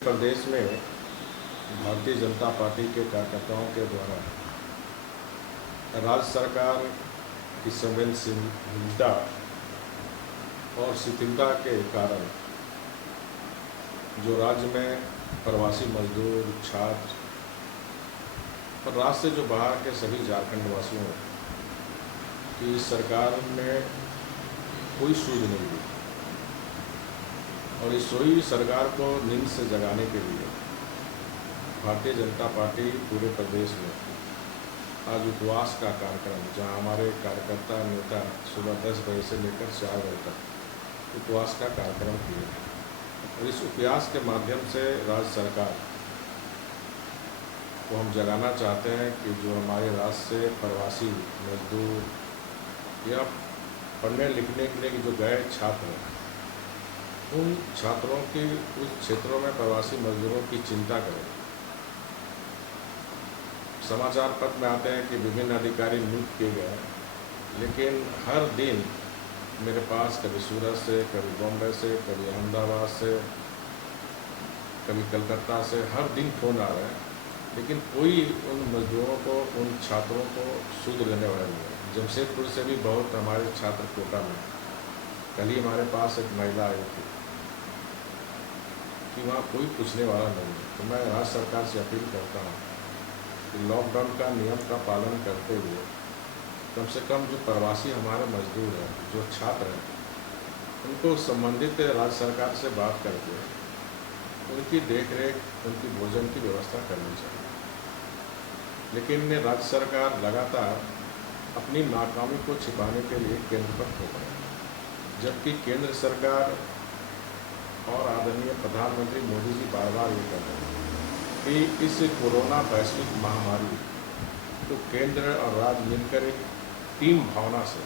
प्रदेश में भारतीय जनता पार्टी के कार्यकर्ताओं के द्वारा राज्य सरकार की संवेदनशीलता और शिथिलता के कारण जो राज्य में प्रवासी मजदूर, छात्र और राज्य से जो बाहर के सभी झारखंड वासियों की सरकार में कोई सूझ नहीं हुई और इस सोई सरकार को नींद से जगाने के लिए भारतीय जनता पार्टी पूरे प्रदेश में आज उपवास का कार्यक्रम, जहां हमारे कार्यकर्ता नेता सुबह 10 बजे से लेकर 4 बजे तक उपवास का कार्यक्रम किए और इस उपवास के माध्यम से राज्य सरकार को हम जगाना चाहते हैं कि जो हमारे राज्य से प्रवासी मजदूर या पढ़ने लिखने के लिए जो गए छात्र हैं, उन छात्रों की उस क्षेत्रों में प्रवासी मजदूरों की चिंता करें। समाचार पत्र में आते हैं कि विभिन्न अधिकारी नियुक्त किए गए, लेकिन हर दिन मेरे पास कभी सूरत से, कभी बॉम्बे से, कभी अहमदाबाद से, कभी कलकत्ता से हर दिन फ़ोन आ रहे हैं, लेकिन कोई उन मजदूरों को, उन छात्रों को सुध लेने वाला नहीं है। जमशेदपुर से भी बहुत हमारे छात्र कोटा में, कल ही हमारे पास एक महिला आई थी कि वहाँ कोई पूछने वाला नहीं है। तो मैं राज्य सरकार से अपील करता हूँ कि लॉकडाउन का नियम का पालन करते हुए कम से कम जो प्रवासी हमारे मजदूर हैं, जो छात्र हैं, उनको संबंधित राज्य सरकार से बात करके उनकी देखरेख, उनकी भोजन की व्यवस्था करनी चाहिए। लेकिन राज्य सरकार लगातार अपनी नाकामी को छिपाने के लिए केंद्र पर ठोक रही है, जबकि केंद्र सरकार और आदरणीय प्रधानमंत्री मोदी जी बार बार ये कहते हैं कि इस कोरोना वैश्विक महामारी तो केंद्र और राज्य मिलकर एक टीम भावना से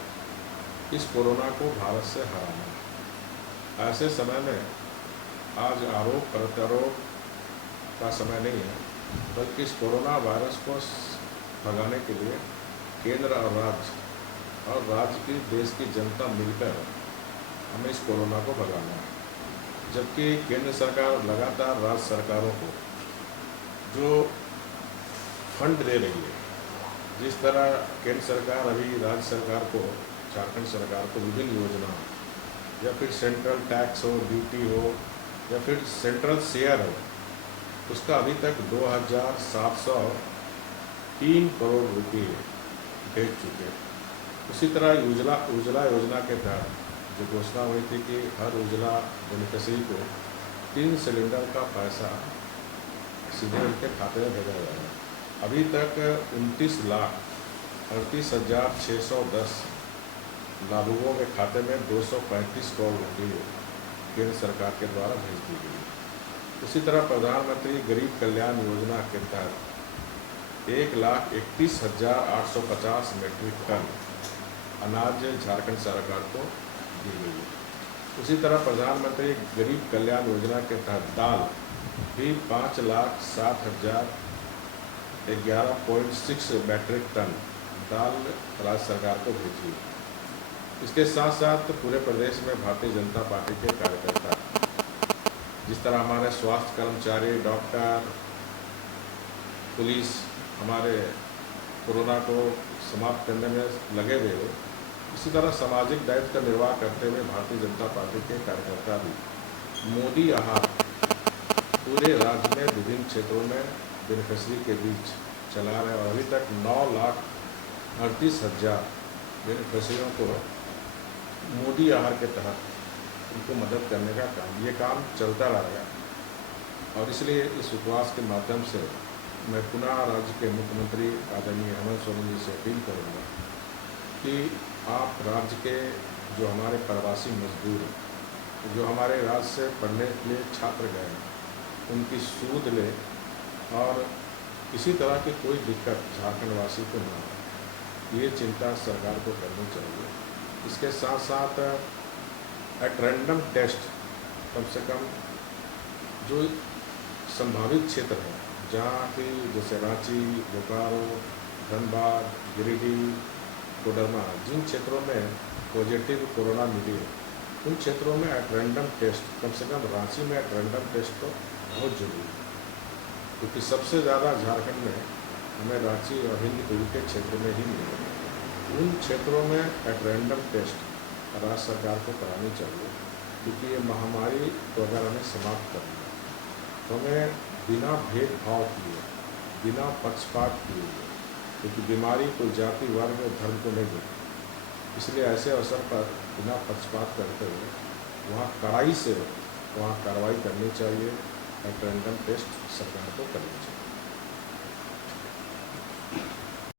इस कोरोना को भारत से हराना है। ऐसे समय में आज आरोप प्रत्यारोप का समय नहीं है, बल्कि इस कोरोना वायरस को भगाने के लिए केंद्र और राज्य की देश की जनता मिलकर हमें इस कोरोना को भगाना है। जबकि केंद्र सरकार लगातार राज्य सरकारों को जो फंड दे रही है, जिस तरह केंद्र सरकार अभी राज्य सरकार को, झारखंड सरकार को विभिन्न योजनाओं या फिर सेंट्रल टैक्स हो, ड्यूटी हो या फिर सेंट्रल शेयर हो, उसका अभी तक 2,703 करोड़ रुपये भेज चुके। उसी तरह उज्ज्वला योजना के तहत जो घोषणा हुई थी कि हर उज्ज्वला बेनिफिशियरी को 3 सिलेंडर का पैसा सीधे उनके खाते में भेजा जाएगा। अभी तक 29,38,610 लाभुकों के खाते में 235 करोड़ रुपये केंद्र सरकार के द्वारा भेज दी गई। उसी तरह प्रधानमंत्री गरीब कल्याण योजना के तहत 1,31,850 मीट्रिक टन अनाज झारखंड सरकार को दी गई है। उसी तरह प्रधानमंत्री गरीब कल्याण योजना के तहत दाल भी 5,07,011.6 मीट्रिक टन दाल राज्य सरकार को भेजी। इसके साथ साथ पूरे प्रदेश में भारतीय जनता पार्टी के कार्यकर्ता, जिस तरह हमारे स्वास्थ्य कर्मचारी, डॉक्टर, पुलिस हमारे कोरोना को समाप्त करने में लगे हुए हो, इसी तरह सामाजिक दायित्व का निर्वाह करते हुए भारतीय जनता पार्टी के कार्यकर्ता भी मोदी आहार पूरे राज्य में विभिन्न क्षेत्रों में बेनिफिशियरी के बीच चला रहे हैं और अभी तक 9,38,000 बेनिफिशियरियों को मोदी आहार के तहत उनको मदद करने का ये काम चलता रहेगा। और इसलिए इस उपवास के माध्यम से मैं पुनः राज्य के मुख्यमंत्री आदरणीय हेमंत सोरेन जी से अपील करूँगा कि आप राज्य के जो हमारे प्रवासी मजदूर हैं, जो हमारे राज्य से पढ़ने के लिए छात्र गए हैं, उनकी सूद लें और किसी तरह की कोई दिक्कत झारखंड वासी को ना हो, ये चिंता सरकार को करनी चाहिए। इसके साथ साथ एट रैंडम टेस्ट कम से कम जो संभावित क्षेत्र हैं, जहाँ की जैसे रांची, बोकारो, धनबाद, गिरिडीह, कोडरमा, जिन क्षेत्रों में पॉजिटिव कोरोना मिली है, उन क्षेत्रों में एट रैंडम टेस्ट, कम से कम रांची में एट रैंडम टेस्ट को बहुत जरूरी है, क्योंकि सबसे ज़्यादा झारखंड में हमें रांची और हिंदपीढ़ी के क्षेत्र में ही मिलेगा। उन क्षेत्रों में एट रैंडम टेस्ट राज्य सरकार को करानी चाहिए, क्योंकि ये महामारी को अगर हमें समाप्त करना है तो हमें बिना भेदभाव किए, बिना पक्षपात किए, क्योंकि बीमारी कोई जाति वर्ग और धर्म को नहीं देती, इसलिए ऐसे अवसर पर बिना पक्षपात करते हुए वहाँ कड़ाई से वहाँ कार्रवाई करनी चाहिए, एट रैंडम टेस्ट सरकार को करनी चाहिए।